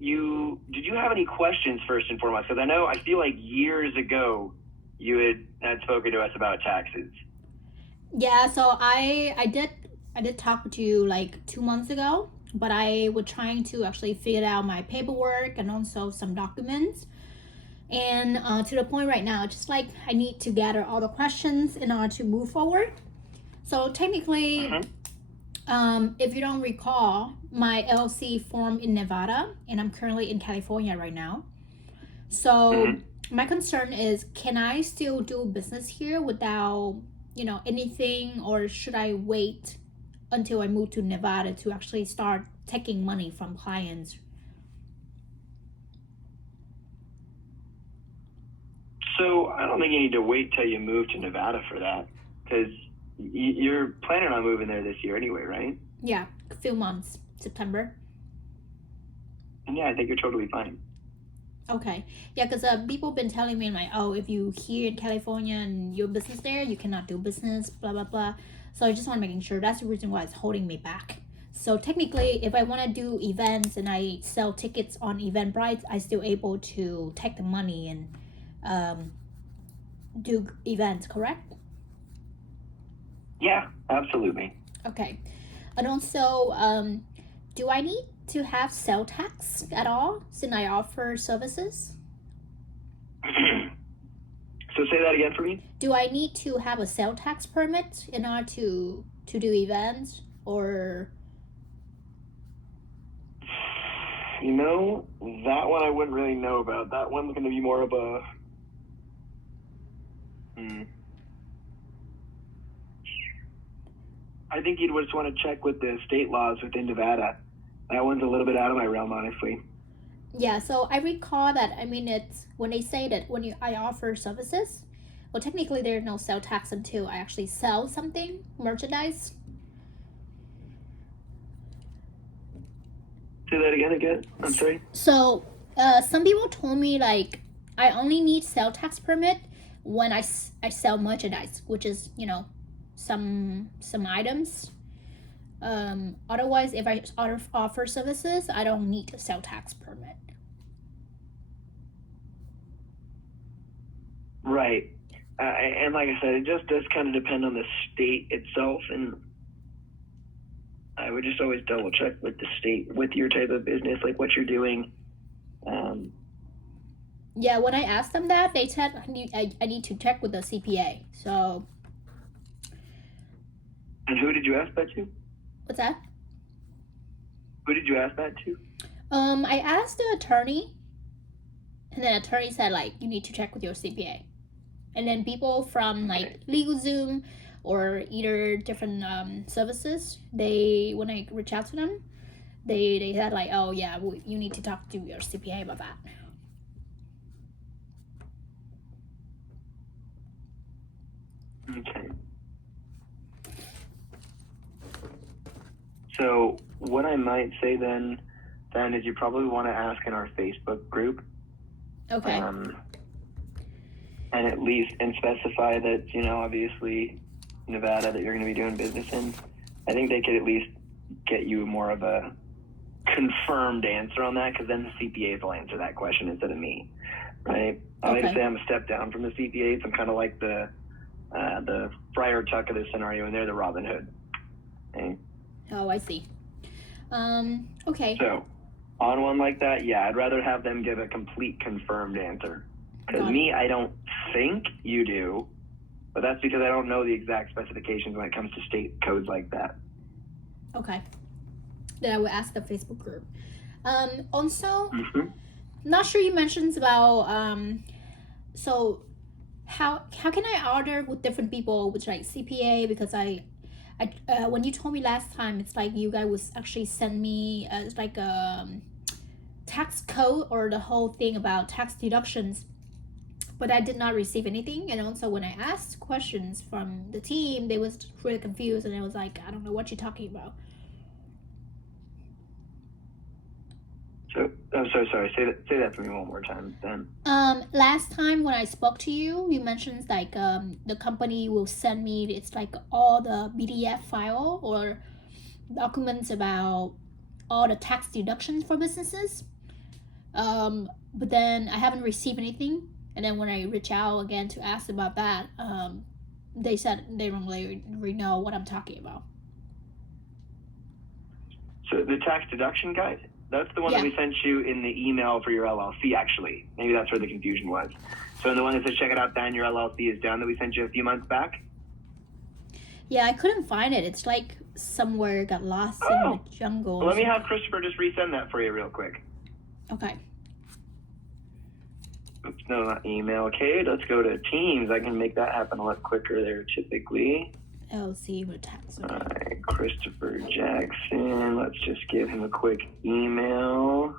did you have any questions first and foremost? Because I feel like years ago you had spoken to us about taxes. Yeah, so I did talk to you like 2 months ago, but I was trying to actually figure out my paperwork and also some documents. And to the point right now, just like I need to gather all the questions in order to move forward. So technically, if you don't recall, my LLC formed in Nevada, and I'm currently in California right now. So my concern is, can I still do business here without, anything, or should I wait until I move to Nevada to actually start taking money from clients? So I don't think you need to wait till you move to Nevada for that, because you're planning on moving there this year anyway, right? Yeah, a few months, September. And yeah, I think you're totally fine. Okay. Yeah, because people been telling me like, oh, if you here in California and your business there, you cannot do business, blah blah blah. So I just want to making sure that's the reason why it's holding me back. So technically, if I want to do events and I sell tickets on Eventbrite, I still able to take the money and do events, correct? Yeah, absolutely. Okay. And also, do I need to have sales tax at all since I offer services? So say that again for me. Do I need to have a sales tax permit in order to do events, or? That one I wouldn't really know about. That one's going to be more of a. I think you'd just want to check with the state laws within Nevada. That one's a little bit out of my realm, honestly. Yeah, so I recall that, it's when they say that I offer services, well, technically there's no sales tax until I actually sell something, merchandise. Say that again. I'm sorry. So some people told me like I only need sales tax permit when I sell merchandise, which is some items. Otherwise, if I offer services, I don't need a sales tax permit. Right. And like I said, it just does kind of depend on the state itself, and I would just always double check with the state, with your type of business, like what you're doing. Yeah, when I asked them that, they said I need to check with the CPA. So. And who did you ask that to? What's that? Who did you ask that to? I asked the attorney, and then the attorney said like you need to check with your CPA, and then people from like LegalZoom or either different services, when I reach out to them, they said like, oh yeah, you need to talk to your CPA about that. Okay. So what I might say then is you probably want to ask in our Facebook group. Okay. And at least specify that, obviously Nevada that you're going to be doing business in. I think they could at least get you more of a confirmed answer on that, because then the CPAs will answer that question instead of me, right? I like to say I'm a step down from the CPAs. I'm kind of like the Friar Tuck of this scenario, and they're the Robin Hood. Okay? Oh, I see. Okay. So on one like that, yeah, I'd rather have them give a complete confirmed answer. Because me, I don't think you do, but that's because I don't know the exact specifications when it comes to state codes like that. Okay. Then I will ask the Facebook group. Also, not sure you mentioned about so how can I order with different people with like CPA, because I when you told me last time, it's like you guys would actually send me like a tax code or the whole thing about tax deductions, but I did not receive anything. And also when I asked questions from the team, they was really confused, and I was like, I don't know what you're talking about. So I'm so sorry. Say that for me one more time, then. Last time when I spoke to you, you mentioned like the company will send me, it's like all the PDF file or documents about all the tax deductions for businesses. But then I haven't received anything. And then when I reach out again to ask about that, they said they don't really know what I'm talking about. So the tax deduction guide, that's the one that we sent you in the email for your LLC, actually. Maybe that's where the confusion was. So the one that says check it out, Dan, your LLC is done, that we sent you a few months back? Yeah, I couldn't find it. It's like somewhere got lost in the jungle. Well, let me have Christopher just resend that for you real quick. Okay. Oops, no, not email. Okay, let's go to Teams. I can make that happen a lot quicker there typically. LLC with tax. All right, Christopher Jackson. Let's just give him a quick email.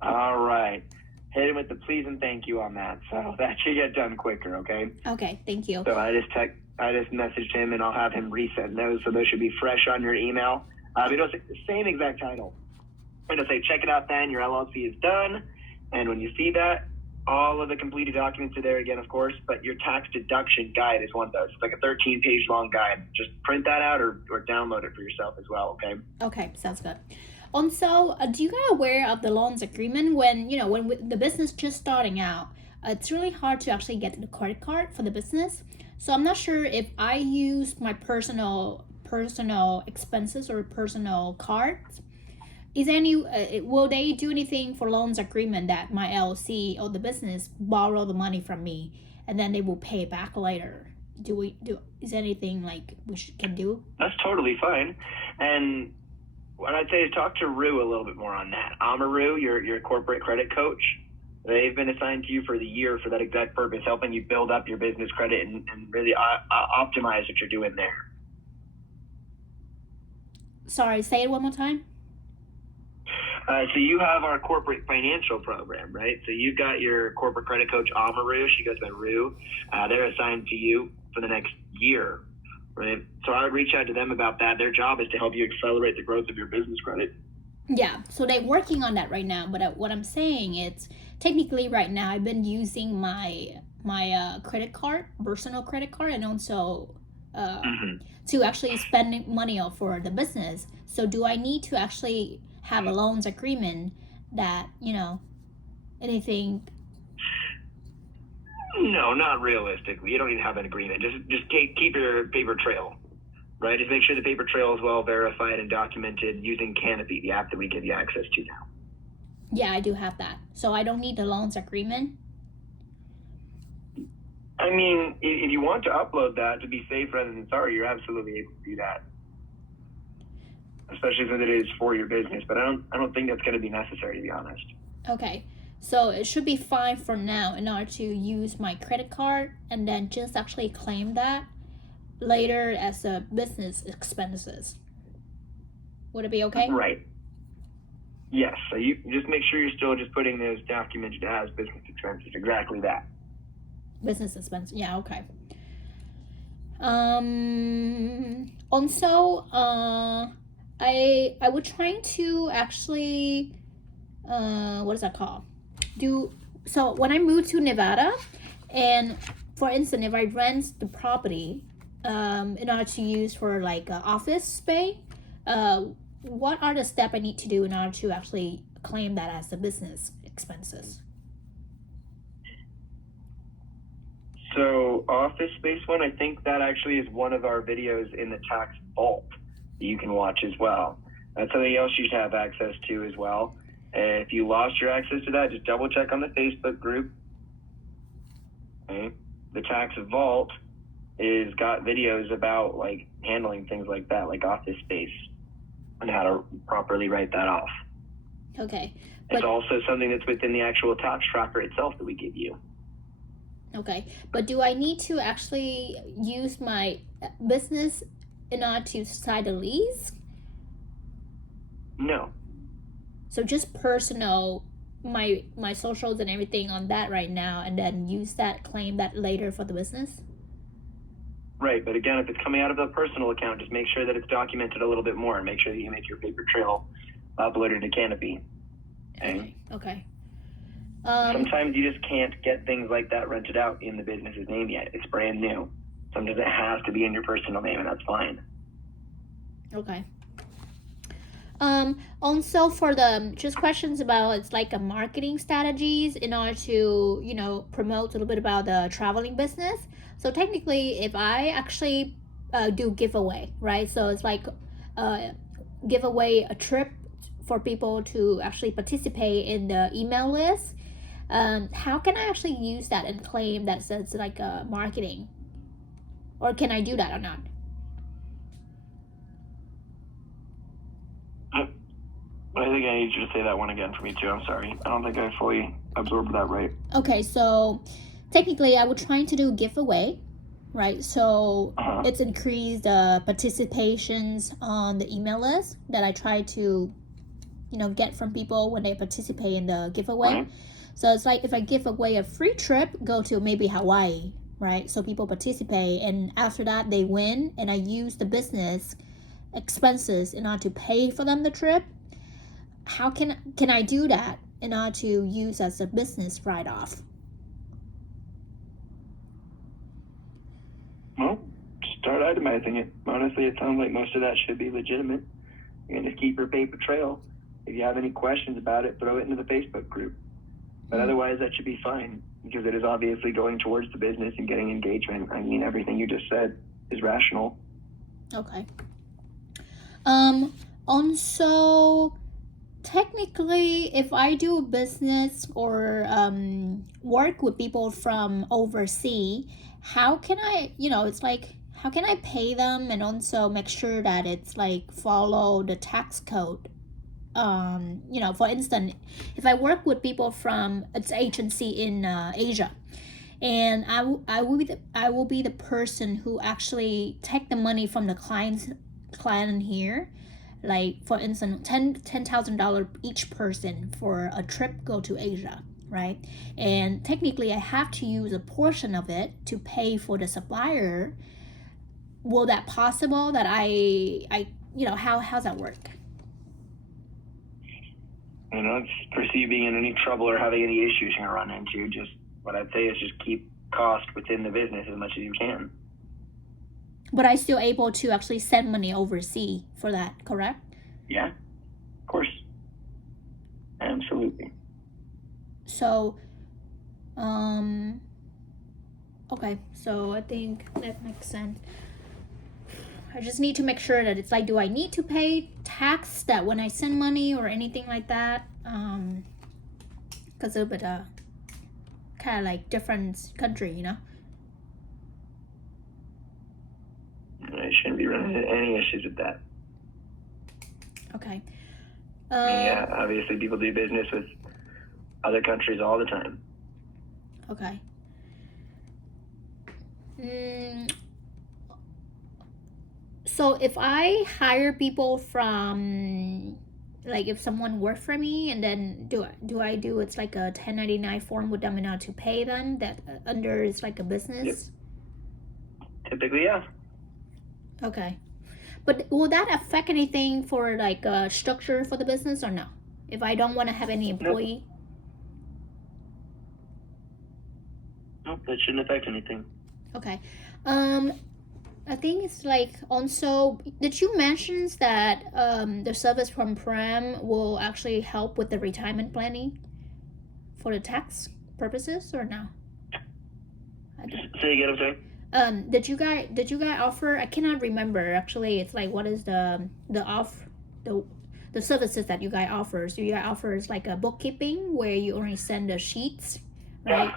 All right. Hit him with the please and thank you on that. So that should get done quicker, okay? Okay, thank you. So I just messaged him and I'll have him resend those, so those should be fresh on your email. It'll say the same exact title. It'll say, check it out, Dan, your LLC is done. And when you see that, all of the completed documents are there again, of course, but your tax deduction guide is one of those. It's like a 13-page long guide. Just print that out or download it for yourself as well, okay? Okay, sounds good. Also, do you guys aware of the loans agreement when the business just starting out? It's really hard to actually get the credit card for the business. So I'm not sure if I use my personal expenses or personal cards. Is any will they do anything for loans agreement that my LLC or the business borrow the money from me and then they will pay back later? Is anything like can do? That's totally fine. And what I'd say is talk to Rue a little bit more on that. Amaru, your corporate credit coach, they've been assigned to you for the year for that exact purpose, helping you build up your business credit and really optimize what you're doing there. Sorry, say it one more time. So you have our corporate financial program, right? So you've got your corporate credit coach, Amaru. She goes by Rue. They're assigned to you for the next year, right? So I would reach out to them about that. Their job is to help you accelerate the growth of your business credit. Yeah, so they're working on that right now. But what I'm saying is, technically right now, I've been using my credit card, personal credit card, and also to actually spend money for the business. So do I need to actually have a loans agreement that, anything? No, not realistically. You don't need to have an agreement. Just keep your paper trail, right? Just make sure the paper trail is well verified and documented using Canopy, the app that we give you access to now. Yeah, I do have that. So I don't need the loans agreement? I mean, if you want to upload that to be safe rather than sorry, you're absolutely able to do that. Especially since it is for your business, but I don't think that's going to be necessary, to be honest. Okay, so it should be fine for now in order to use my credit card and then just actually claim that later as a business expenses. Would it be okay? Right. Yes. So you just make sure you're still just putting those documents as business expenses. Exactly that. Business expense. Yeah. Okay. Also, I was trying to actually, what is that called? So when I moved to Nevada, and for instance, if I rent the property, in order to use for like office space, what are the steps I need to do in order to actually claim that as the business expenses? So office space one, I think that actually is one of our videos in the tax vault that you can watch as well. That's something else you should have access to as well. And if you lost your access to that, just double check on the Facebook group. Okay. The tax vault is got videos about like handling things like that, like office space, and how to properly write that off. Okay. It's also something that's within the actual tax tracker itself that we give you. Okay, but do I need to actually use my business in order to sign a lease? No. So just personal, my socials and everything on that right now, and then use that, claim that later for the business? Right, but again, if it's coming out of a personal account, just make sure that it's documented a little bit more and make sure that you make your paper trail uploaded to Canopy. Okay. Sometimes you just can't get things like that rented out in the business's name yet. It's brand new. Sometimes it has to be in your personal name, and that's fine. Okay. Also for the just questions about it's like a marketing strategies in order to promote a little bit about the traveling business. So technically, if I actually do giveaway, right? So it's like give away a trip for people to actually participate in the email list. How can I actually use that and claim that it's like a marketing, or can I do that or not? I think I need you to say that one again for me too. I'm sorry. I don't think I fully absorbed that right. Okay, so technically I was trying to do giveaway, right? So it's increased the participations on the email list that I try to, get from people when they participate in the giveaway. Right. So it's like if I give away a free trip, go to maybe Hawaii, right? So people participate, and after that they win, and I use the business expenses in order to pay for them the trip. How can I do that in order to use as a business write-off? Well, start itemizing it. Honestly, it sounds like most of that should be legitimate. You can just keep your paper trail. If you have any questions about it, throw it into the Facebook group. But otherwise, that should be fine, because it is obviously going towards the business and getting engagement. I mean, everything you just said is rational. Okay. Also, technically, if I do a business or work with people from overseas, how can I, it's like, how can I pay them and also make sure that it's like follow the tax code? For instance, if I work with people from an agency in Asia, and I will be the person who actually take the money from the client here, like for instance $10,000 each person for a trip go to Asia, right? And technically I have to use a portion of it to pay for the supplier. Will that possible that I how's that work? It's foresee you being in any trouble or having any issues you're going to run into. Just what I'd say is just keep cost within the business as much as you can. But I still able to actually send money overseas for that, correct? Yeah, of course. Absolutely. So, okay, so I think that makes sense. I just need to make sure that it's like, do I need to pay tax that when I send money or anything like that? Because of it, kind of like different country, I shouldn't be running into any issues with that. Okay. Yeah, obviously people do business with other countries all the time. Okay. So if I hire people from, like if someone works for me, and then do I do it's like a 1099 form with them in order to pay them that under it's like a business? Yep. Typically, yeah. Okay. But will that affect anything for like a structure for the business or no? If I don't want to have any employee? Nope, that shouldn't affect anything. Okay. I think it's like also, did you mention that the service from Prem will actually help with the retirement planning for the tax purposes or no? Say again, I'm sorry. Did you guys offer? I cannot remember actually. It's like what is the services that you guys offer? So you guys offer like a bookkeeping where you only send the sheets, right?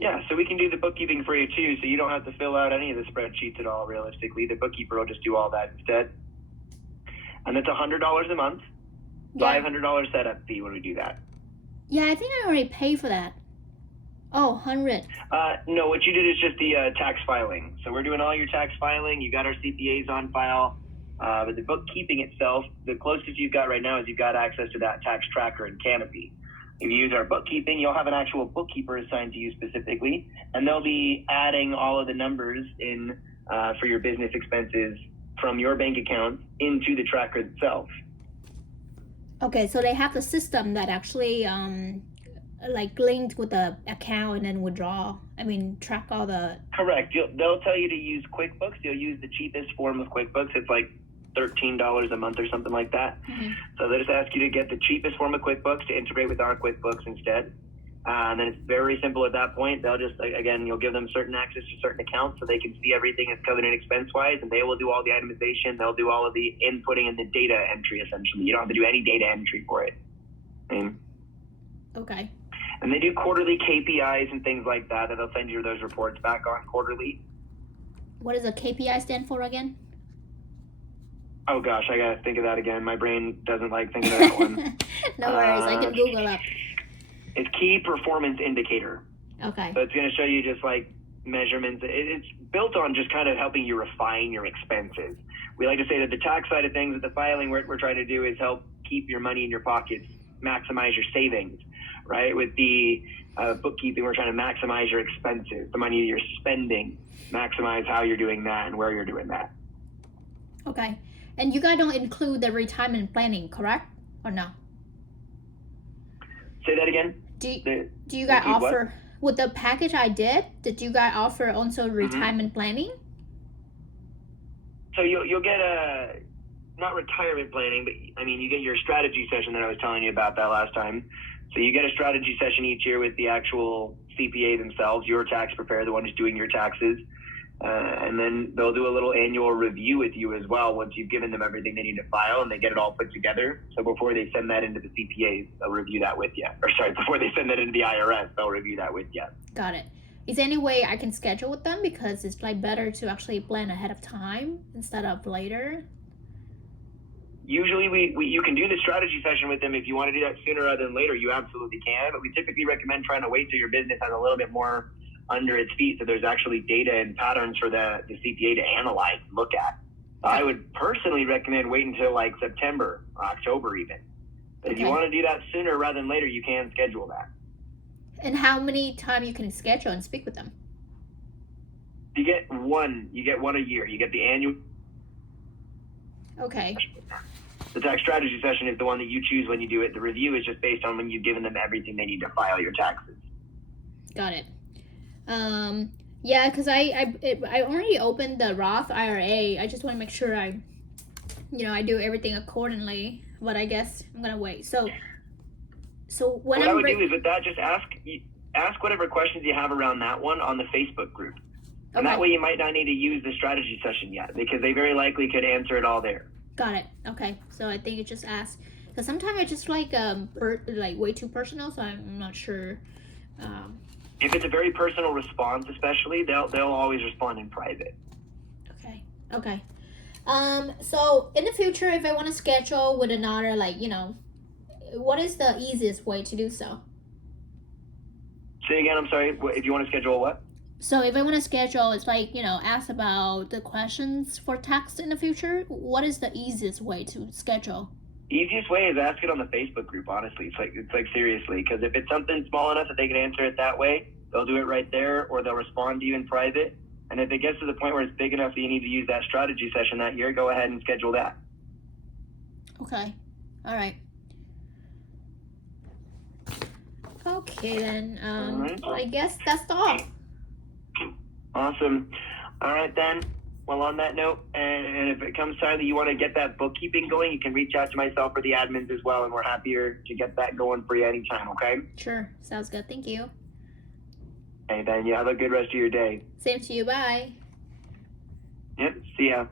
Yeah, so we can do the bookkeeping for you too, so you don't have to fill out any of the spreadsheets at all, realistically. The bookkeeper will just do all that instead. And it's $100 a month, $500 setup fee when we do that. Yeah, I think I already paid for that. Oh, 100. No, what you did is just the tax filing. So we're doing all your tax filing. You got our CPAs on file. But the bookkeeping itself, the closest you've got right now is you've got access to that tax tracker in Canopy. If you use our bookkeeping, you'll have an actual bookkeeper assigned to you specifically, and they'll be adding all of the numbers in for your business expenses from your bank account into the tracker itself. Okay, so they have the system that actually like linked with the account and then withdraw. I mean, track all the. Correct. They'll tell you to use QuickBooks. You'll use the cheapest form of QuickBooks. It's like $13 a month or something like that. Mm-hmm. So they just ask you to get the cheapest form of QuickBooks to integrate with our QuickBooks instead. And then it's very simple at that point. They'll just, again, you'll give them certain access to certain accounts so they can see everything that's covered in expense-wise, and they will do all the itemization. They'll do all of the inputting and the data entry, essentially. You don't have to do any data entry for it. Okay. And they do quarterly KPIs and things like that they'll send you those reports back on quarterly. What does a KPI stand for again? Oh gosh, I gotta think of that again. My brain doesn't like thinking of that one. No worries, I can Google up. It's key performance indicator. Okay. So it's gonna show you just like measurements. It's built on just kind of helping you refine your expenses. We like to say that the tax side of things with the filing, what we're trying to do is help keep your money in your pockets, maximize your savings, right? With the bookkeeping, we're trying to maximize your expenses, the money you're spending, maximize how you're doing that and where you're doing that. Okay. And you guys don't include the retirement planning, correct? Or no? Say that again? Do you guys include offer, with the package I did you guys offer also retirement planning? So you'll get not retirement planning, but I mean, you get your strategy session that I was telling you about that last time. So you get a strategy session each year with the actual CPA themselves, your tax preparer, the one who's doing your taxes. And then they'll do a little annual review with you as well once you've given them everything they need to file and they get it all put together. So before they send that into the CPAs, they'll review that with you. Or sorry, before they send that into the IRS, they'll review that with you. Got it. Is there any way I can schedule with them? Because it's like better to actually plan ahead of time instead of later. Usually you can do the strategy session with them if you want to do that sooner rather than later. You absolutely can, but we typically recommend trying to wait till your business has a little bit more under its feet, so there's actually data and patterns for the CPA to analyze and look at. I would personally recommend waiting until like September or October even. But if you want to do that sooner rather than later, you can schedule that. And how many time you can schedule and speak with them? You get one a year. You get the annual. Okay. The tax strategy session is the one that you choose when you do it. The review is just based on when you've given them everything they need to file your taxes. Got it. Yeah, because I already opened the Roth IRA. I just want to make sure I do everything accordingly. But I guess I'm gonna wait. So when what I would do is with that, just ask whatever questions you have around that one on the Facebook group, and that way you might not need to use the strategy session yet because they very likely could answer it all there. Got it. Okay, so I think you just ask because sometimes I just like way too personal, so I'm not sure. If it's a very personal response, especially, they'll always respond in private. Okay. So in the future, if I want to schedule with another, what is the easiest way to do so? Say again, I'm sorry. If you want to schedule what? So if I want to schedule, it's ask about the questions for tax in the future. What is the easiest way to schedule? Easiest way is ask it on the Facebook group, honestly. It's like seriously, because if it's something small enough that they can answer it that way, they'll do it right there, or they'll respond to you in private. And if it gets to the point where it's big enough that you need to use that strategy session that year, go ahead and schedule that. Okay. All right. Okay, then. Right. I guess that's all. Awesome. All right, then. Well, on that note, and if it comes time that you want to get that bookkeeping going, you can reach out to myself or the admins as well, and we're happier to get that going for you anytime, okay? Sure. Sounds good. Thank you. Hey, then you have a good rest of your day. Same to you. Bye. Yep. See ya.